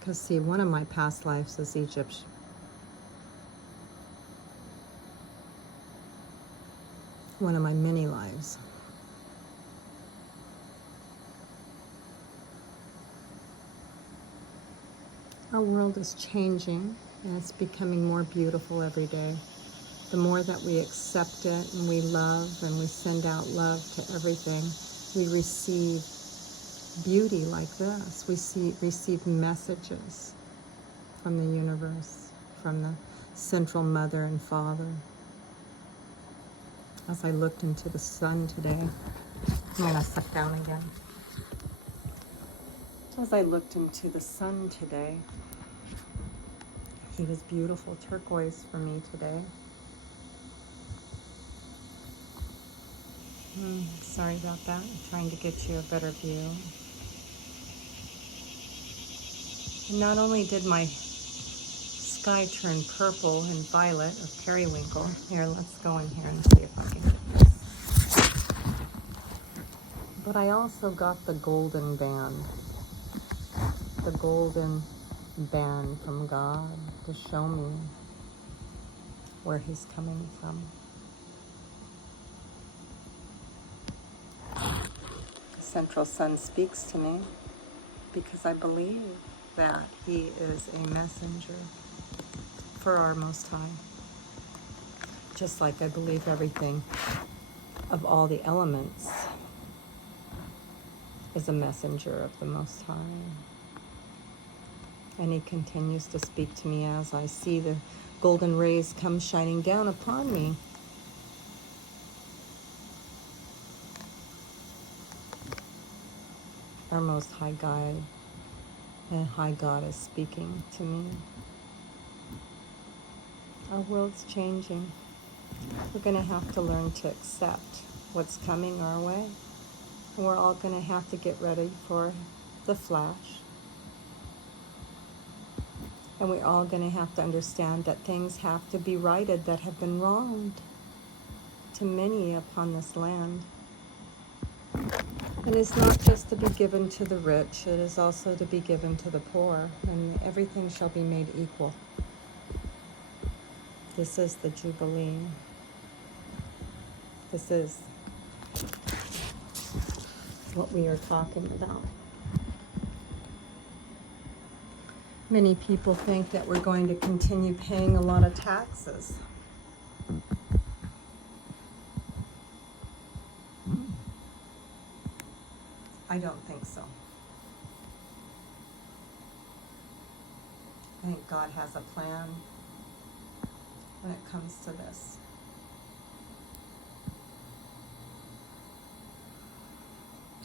Because, see, one of my past lives is Egypt. One of my many lives. Our world is changing, and it's becoming more beautiful every day. The more that we accept it and we love and we send out love to everything, we receive beauty like this. We receive messages from the universe, from the central mother and father. As I looked into the sun today, I'm going to suck down again. As I looked into the sun today, he was beautiful turquoise for me today. Sorry about that. I'm trying to get you a better view. And not only did my sky turn purple and violet of periwinkle. Here, let's go in here and see if I can get this. But I also got the golden band. The golden band from God to show me where he's coming from. Central Sun speaks to me because I believe that he is a messenger for our Most High. Just like I believe everything of all the elements is a messenger of the Most High. And he continues to speak to me as I see the golden rays come shining down upon me. Our Most High Guide and High God is speaking to me. Our world's changing. We're going to have to learn to accept what's coming our way. And we're all going to have to get ready for the flash. And we're all going to have to understand that things have to be righted that have been wronged to many upon this land. And it's not just to be given to the rich, it is also to be given to the poor, and everything shall be made equal. This is the Jubilee. This is what we are talking about. Many people think that we're going to continue paying a lot of taxes. I don't think so. I think God has a plan when it comes to this.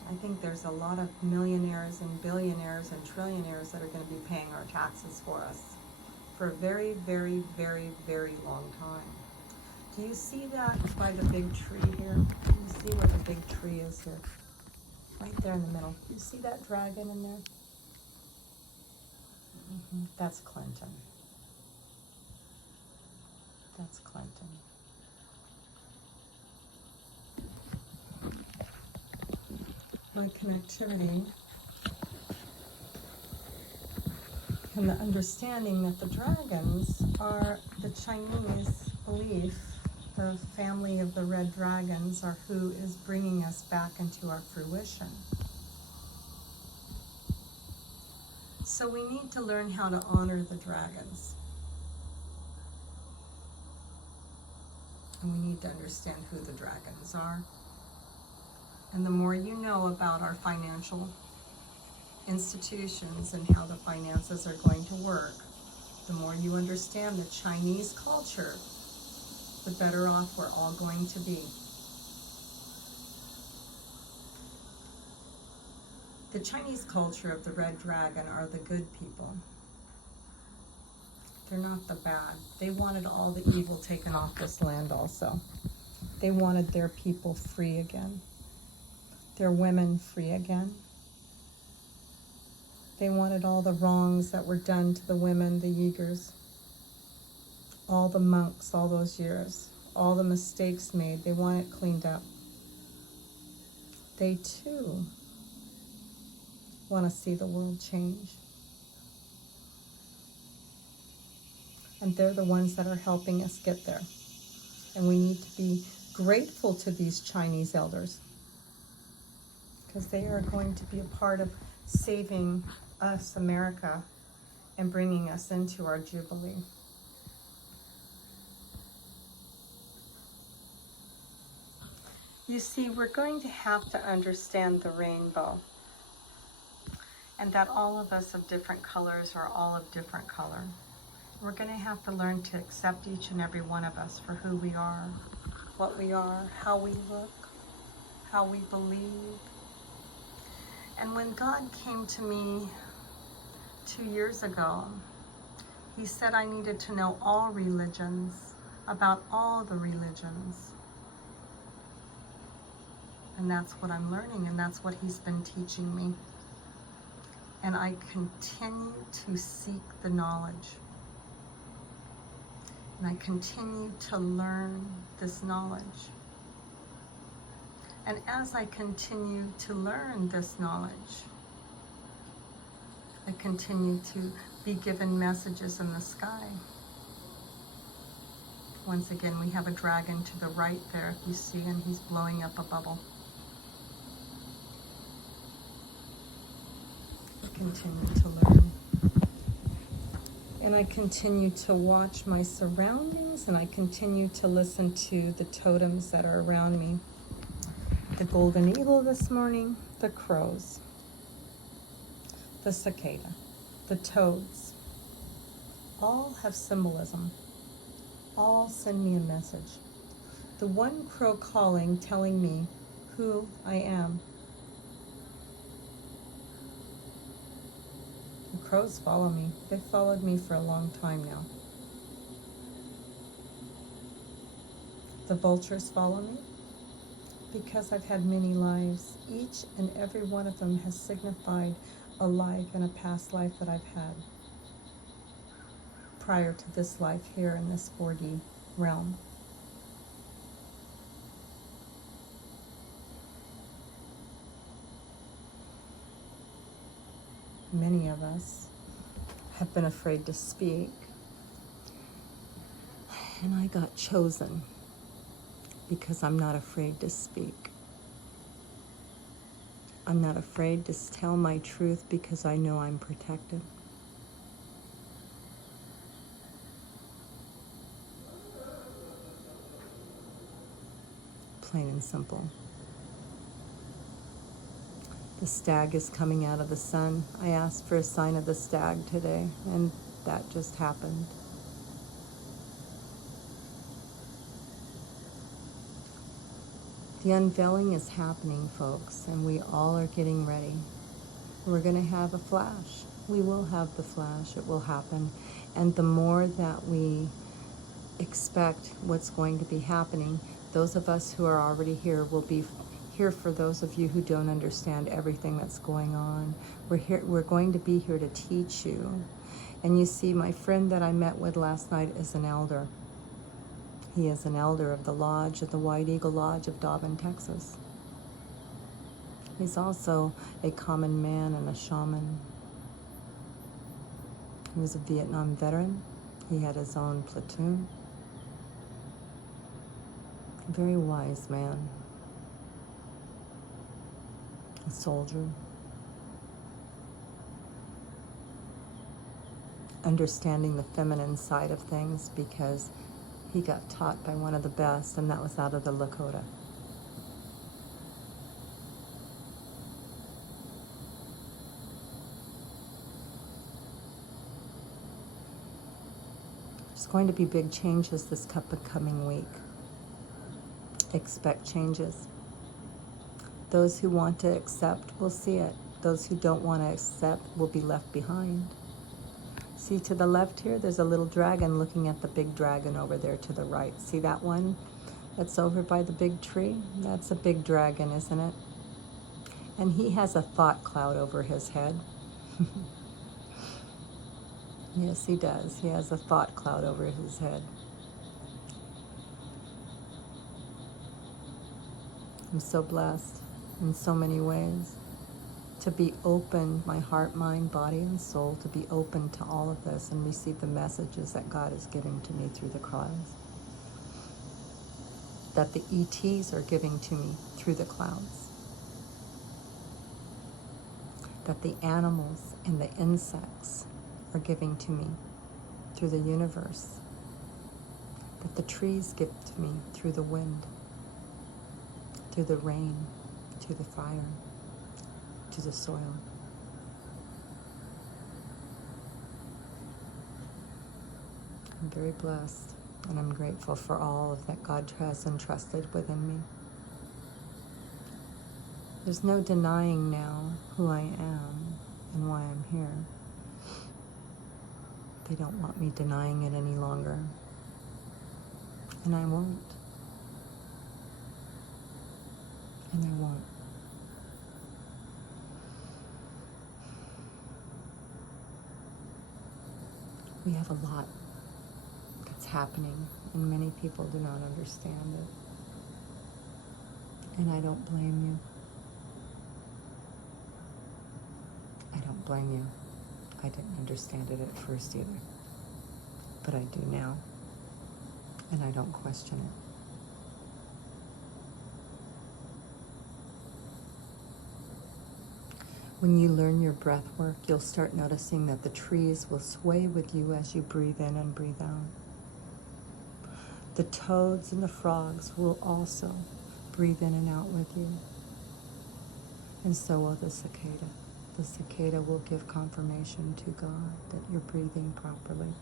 I think there's a lot of millionaires and billionaires and trillionaires that are going to be paying our taxes for us for a very, very, very, very long time. Do you see that by the big tree here? Do you see where the big tree is here? Right there in the middle. You see that dragon in there? That's Clinton. That's Clinton. My connectivity and the understanding that the dragons are the Chinese belief, the family of the red dragons are who is bringing us back into our fruition. So we need to learn how to honor the dragons. And we need to understand who the dragons are. And the more you know about our financial institutions and how the finances are going to work, the more you understand the Chinese culture, the better off we're all going to be. The Chinese culture of the red dragon are the good people. They're not the bad. They wanted all the evil taken off this land also. They wanted their people free again. Their women free again. They wanted all the wrongs that were done to the women, the Uyghurs, all the monks, all those years, all the mistakes made. They want it cleaned up. They too want to see the world change. And they're the ones that are helping us get there. And we need to be grateful to these Chinese elders, because they are going to be a part of saving us, America, and bringing us into our Jubilee. You see, we're going to have to understand the rainbow, and that all of us of different colors are all of different color. We're going to have to learn to accept each and every one of us for who we are, what we are, how we look, how we believe. And when God came to me 2 years ago, he said I needed to know all religions, about all the religions. And that's what I'm learning, and that's what he's been teaching me. And I continue to seek the knowledge. And I continue to learn this knowledge. And as I continue to learn this knowledge, I continue to be given messages in the sky. Once again, we have a dragon to the right there, if you see, and he's blowing up a bubble. I continue to learn. And I continue to watch my surroundings, and I continue to listen to the totems that are around me. The golden eagle this morning, the crows, the cicada, the toads, all have symbolism. All send me a message. The one crow calling, telling me who I am. The crows follow me. They've followed me for a long time now. The vultures follow me because I've had many lives. Each and every one of them has signified a life and a past life that I've had prior to this life here in this 4D realm. Many of us have been afraid to speak, and I got chosen because I'm not afraid to speak. I'm not afraid to tell my truth because I know I'm protected. Plain and simple. The stag is coming out of the sun. I asked for a sign of the stag today, and that just happened. The unveiling is happening, folks, and we all are getting ready. We're going to have a flash. We will have the flash. It will happen. And the more that we expect what's going to be happening, those of us who are already here will be here for those of you who don't understand everything that's going on. We're going to be here to teach you. And you see, my friend that I met with last night is an elder. He is an elder of the lodge, of the White Eagle Lodge of Dobbin, Texas. He's also a common man and a shaman. He was a Vietnam veteran. He had his own platoon. A very wise man. A soldier. Understanding the feminine side of things, because he got taught by one of the best, and that was out of the Lakota. There's going to be big changes this coming week. Expect changes. Those who want to accept will see it. Those who don't want to accept will be left behind. See, to the left here, there's a little dragon looking at the big dragon over there to the right. See that one that's over by the big tree? That's a big dragon, isn't it? And he has a thought cloud over his head. Yes, he does. He has a thought cloud over his head. I'm so blessed in so many ways to be open, my heart, mind, body, and soul, to be open to all of this and receive the messages that God is giving to me through the clouds, that the ETs are giving to me through the clouds, that the animals and the insects are giving to me through the universe, that the trees give to me through the wind, through the rain, through the fire, to the soil. I'm very blessed, and I'm grateful for all of that God has entrusted within me. There's no denying now who I am and why I'm here. They don't want me denying it any longer, and I won't. And I won't. We have a lot that's happening, and many people do not understand it. And I don't blame you. I don't blame you. I didn't understand it at first either. But I do now. And I don't question it. When you learn your breath work, you'll start noticing that the trees will sway with you as you breathe in and breathe out. The toads and the frogs will also breathe in and out with you. And so will the cicada. The cicada will give confirmation to God that you're breathing properly.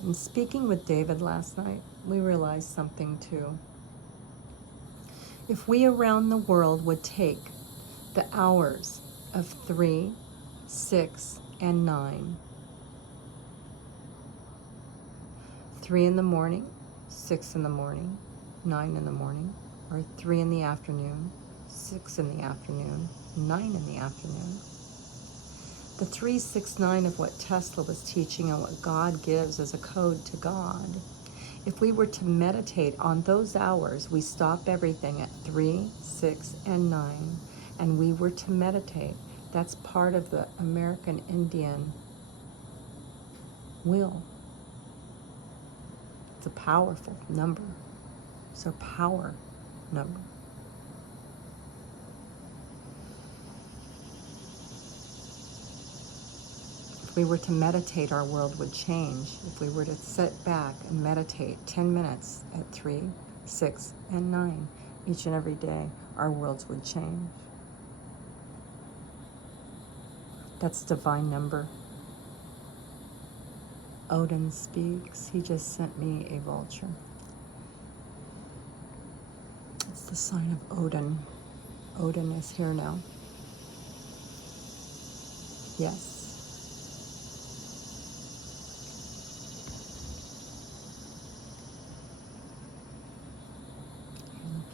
And speaking with David last night, we realized something too. If we around the world would take the hours of 3, 6, and 9, 3 in the morning, 6 in the morning, 9 in the morning, or 3 in the afternoon, 6 in the afternoon, 9 in the afternoon, the 369 of what Tesla was teaching and what God gives as a code to God, if we were to meditate on those hours, we stop everything at 3, 6, and 9, and we were to meditate. That's part of the American Indian will. It's a powerful number. It's a power number. If we were to meditate, our world would change. If we were to sit back and meditate 10 minutes at 3, 6, and 9 each and every day, our worlds would change. That's divine number. Odin speaks. He just sent me a vulture. It's the sign of Odin. Odin is here now. Yes.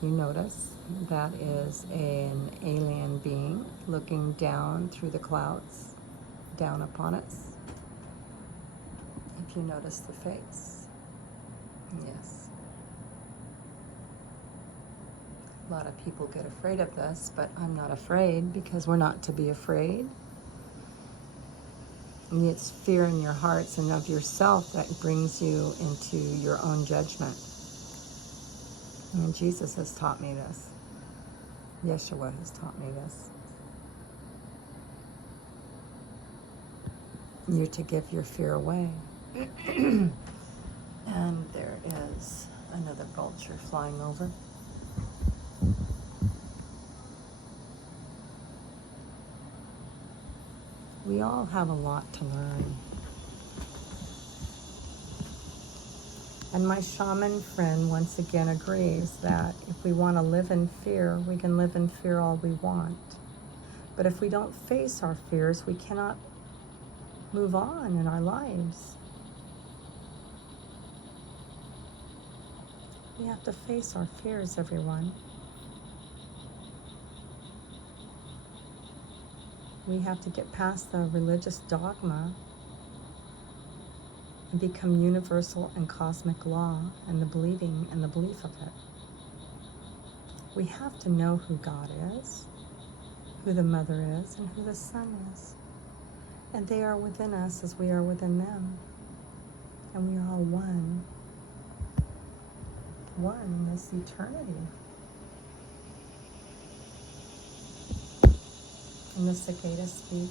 You notice that is an alien being looking down through the clouds, down upon us. If you notice the face, yes. A lot of people get afraid of this, but I'm not afraid because we're not to be afraid. And it's fear in your hearts and of yourself that brings you into your own judgment. And Jesus has taught me this. Yeshua has taught me this. You're to give your fear away. And there is another vulture flying over. We all have a lot to learn. And my shaman friend once again agrees that if we want to live in fear, we can live in fear all we want. But if we don't face our fears, we cannot move on in our lives. We have to face our fears, everyone. We have to get past the religious dogma and become universal and cosmic law and the believing and the belief of it. We have to know who God is, who the Mother is, and who the Son is. And they are within us as we are within them. And we are all one. One in this eternity. And the cicadas speak,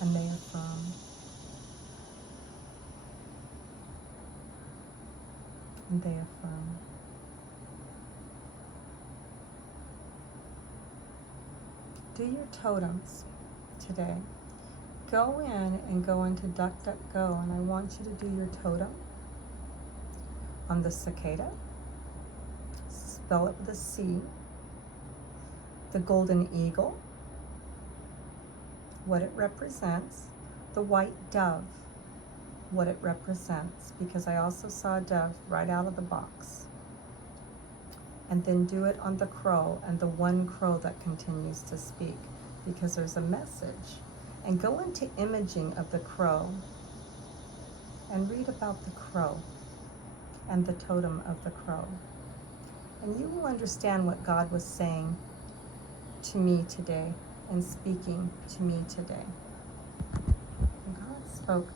and they affirm. And they affirm. Do your totems today. Go in and go into DuckDuckGo, and I want you to do your totem on the cicada. Spell it with a C. The golden eagle, what it represents. The white dove, what it represents, because I also saw a dove right out of the box. And then do it on the crow, and the one crow that continues to speak, because there's a message. And go into imaging of the crow and read about the crow and the totem of the crow. And you will understand what God was saying to me today and speaking to me today. And God spoke to